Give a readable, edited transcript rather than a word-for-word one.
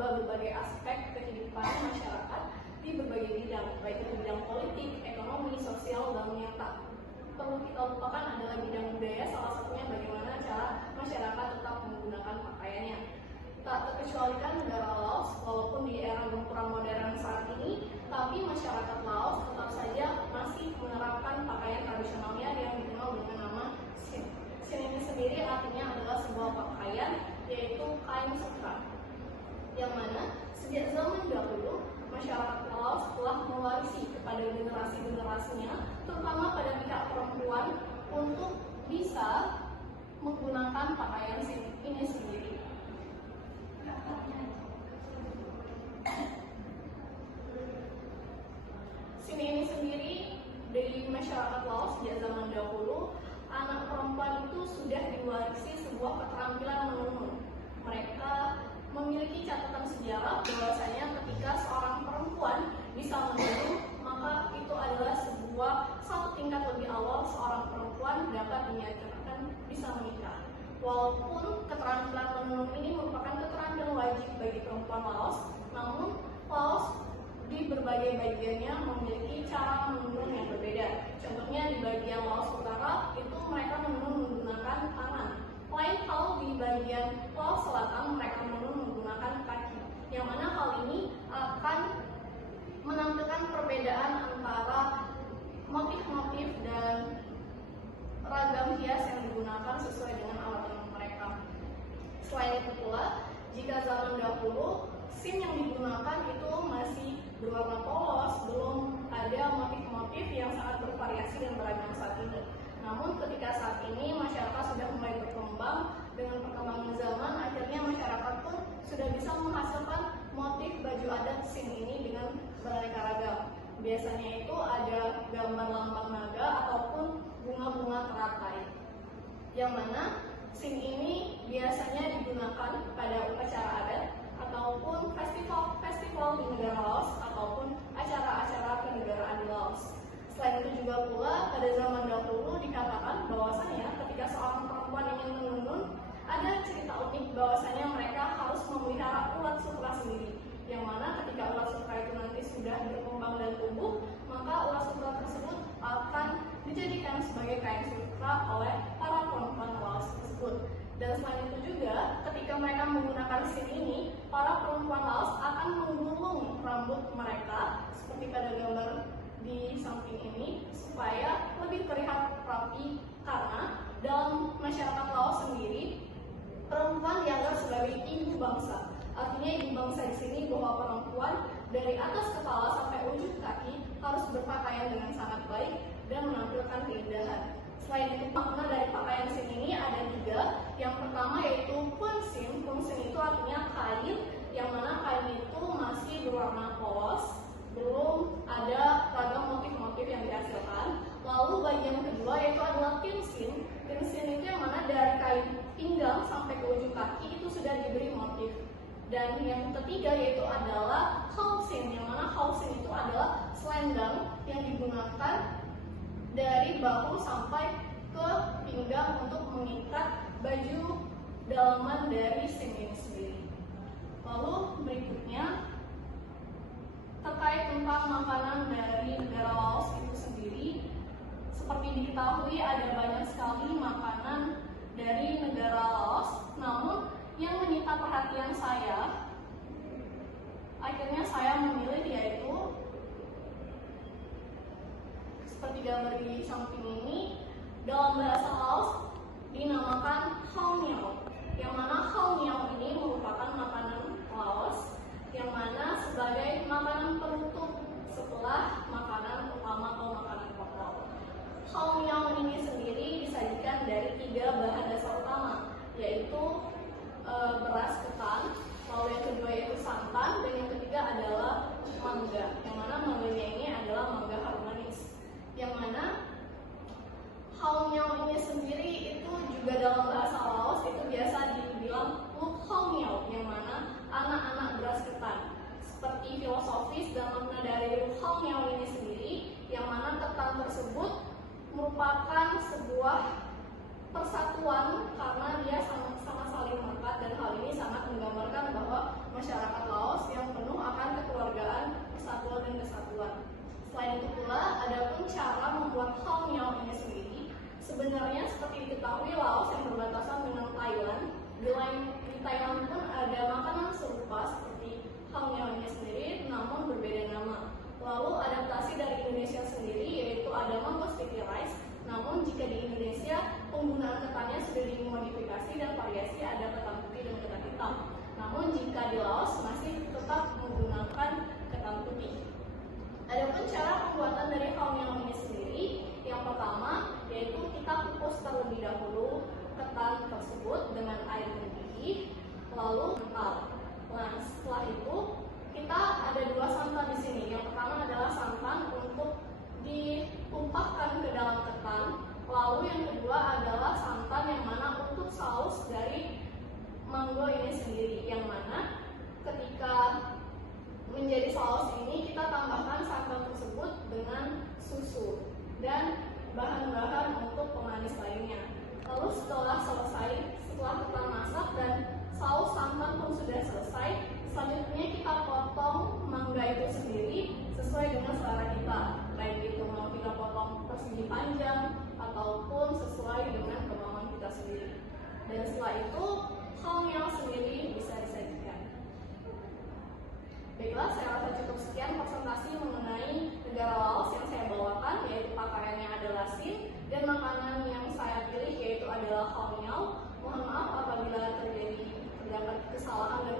mengubah berbagai aspek kehidupan masyarakat di berbagai bidang, baik itu bidang politik, ekonomi, sosial, dan yang tak perlu kita lupakan adalah bidang budaya, salah satunya bagaimana cara masyarakat tetap menggunakan pakaiannya. Tak terkecualikan negara Laos, walaupun di era gempuran modern saat ini, tapi masyarakat Laos tetap saja masih menerapkan pakaian tradisionalnya yang dikenal dengan nama Sin. Sin ini sendiri artinya adalah sebuah pakaian, yaitu kain sutra, yang mana sejak zaman dahulu masyarakat Laos telah mewarisi kepada generasi-generasinya, terutama pada pihak perempuan, untuk bisa menggunakan pakaian Sin ini sendiri. Sin ini sendiri dari masyarakat Laos sejak zaman dahulu, anak perempuan itu sudah diwarisi sebuah keterampilan menenun. Mereka memiliki catatan sejarah bahwasanya ketika seorang perempuan bisa menenun, maka itu adalah sebuah satu tingkat lebih awal seorang perempuan dapat dinyatakan bisa menikah. Walaupun keterampilan menenun ini merupakan keterampilan wajib bagi perempuan Laos, namun Laos di berbagai bagiannya memiliki cara menenun yang berbeda. Contohnya di bagian Laos Utara itu mereka menenun menggunakan tangan. Lain hal di bagian Laos Selatan mereka menenun menggunakan kaki. Yang mana hal ini akan menampilkan perbedaan antara motif-motif dan ragam hias yang digunakan sesuai dengan alat tenun mereka. Selain itu pula, jika zaman dahulu Sin yang digunakan itu masih berwarna polos, belum ada motif-motif yang sangat bervariasi dan beragam saat ini. Namun ketika saat ini masyarakat sudah mulai berkembang dengan perkembangan zaman, akhirnya masyarakat pun sudah bisa menghasilkan motif baju adat Sin ini dengan beraneka ragam. Biasanya itu ada gambar lambang naga ataupun bunga-bunga teratai, yang mana Sin ini biasanya digunakan pada upacara adat ataupun festival di negara Laos ataupun acara-acara kenegaraan di Laos. Selain itu juga pula pada zaman dahulu dikatakan bahwasanya ketika seorang perempuan ingin menenun, ada cerita unik bahwasanya mereka harus memelihara ulat sutra sendiri, yang mana ketika ulat sutra itu nanti sudah berkembang dan tumbuh, maka ulat sutra tersebut akan dijadikan sebagai kain sutra oleh para perempuan Laos tersebut. Dan selain itu juga, ketika mereka menggunakan Sin ini, para perempuan Laos akan menggulung rambut mereka seperti pada gambar di samping ini, supaya lebih terlihat rapi, karena dalam masyarakat Laos sendiri perempuan dianggap sebagai ibu bangsa. Artinya ibu bangsa di sini bahwa perempuan dari atas kepala sampai ujung kaki harus berpakaian dengan sangat baik dan menampilkan keindahan. Selain itu, makna dari pakaian Sin ini ada tiga. Yang pertama yaitu Pun Sin. Pun Sin itu artinya kain, yang mana kain itu masih berwarna polos, belum ada ragam motif-motif yang dihasilkan. Lalu bagian kedua yaitu adalah Tin Sin. Tin Sin itu yang mana dari kain pinggang sampai ke ujung kaki itu sudah diberi motif. Dan yang ketiga yaitu adalah Hau Sin, yang mana Hau Sin itu adalah selendang yang digunakan dari bahu sampai ke pinggang untuk mengikat baju dalaman dari Sin ini sendiri. Lalu berikutnya terkait tentang makanan dari negara Laos itu sendiri, seperti diketahui ada banyak sekali makanan dari negara Laos, namun yang menyita perhatian saya, akhirnya saya memilih yaitu seperti gambar di samping ini, dalam bahasa Laos dinamakan Hau Niao, yang mana Hau Niao ini merupakan makanan Laos, yang mana sebagai makanan penutup setelah makanan utama atau makanan pokok. Hau Niao ini sendiri disajikan dari tiga bahan dasar utama, yaitu beras ketan, lalu yang kedua yaitu santan, dan yang ketiga adalah mangga, yang mana mangganya ini adalah mangga harum manis. Yang mana Hau Niao ini sendiri itu juga dalam bahasa Laos itu biasa dibilang Luk Hau Niao, yang mana anak-anak beras ketan. Seperti filosofis dan makna dari Luk Hau Niao ini sendiri, yang mana ketan tersebut merupakan sebuah persatuan karena dia sangat saling melekat, dan hal ini sangat menggambarkan bahwa masyarakat Laos yang penuh akan kekeluargaan, persatuan dan kesatuan. Selain itu pula, ada pun cara membuat hao niao ini sendiri. Sebenarnya seperti diketahui, Laos yang berbatasan dengan Thailand, di Thailand pun ada makanan serupa seperti hao niao ini sendiri, namun berbeda nama. Lalu adaptasi dari Indonesia sendiri yaitu ada mango sticky rice. Namun jika di Indonesia penggunaan ketannya sudah dimodifikasi dan variasi ada ketan putih dan ketan hitam. Namun jika di Laos masih tetap menggunakan ketan putih. Adapun cara pembuatan dari hao niao ini sendiri, yang pertama yaitu kita kukus terlebih dahulu ketan tersebut dengan air mendidih, lalu kental. Nah, setelah itu kita ada dua santan di sini. Yang pertama adalah santan untuk ditumpahkan ke dalam ketan, lalu yang kedua adalah santan yang mana untuk saus dari mango ini sendiri, yang mana ketika menjadi saus ini kita tambahkan santan tersebut dengan susu dan bahan-bahan untuk pemanis lainnya. Lalu setelah ketan masak dan saus santan pun sudah selesai, selanjutnya kita potong mangga itu sendiri sesuai dengan selera kita, baik itu mau kita potong persegi panjang ataupun sesuai dengan kemauan kita sendiri. Dan setelah itu hao niao sendiri bisa disajikan. Baiklah, saya rasa cukup sekian presentasi mengenai negara Laos yang saya bawakan, yaitu pakaiannya adalah sin dan makanan yang saya pilih yaitu adalah hao niao. Mohon maaf apabila terdapat kesalahan dan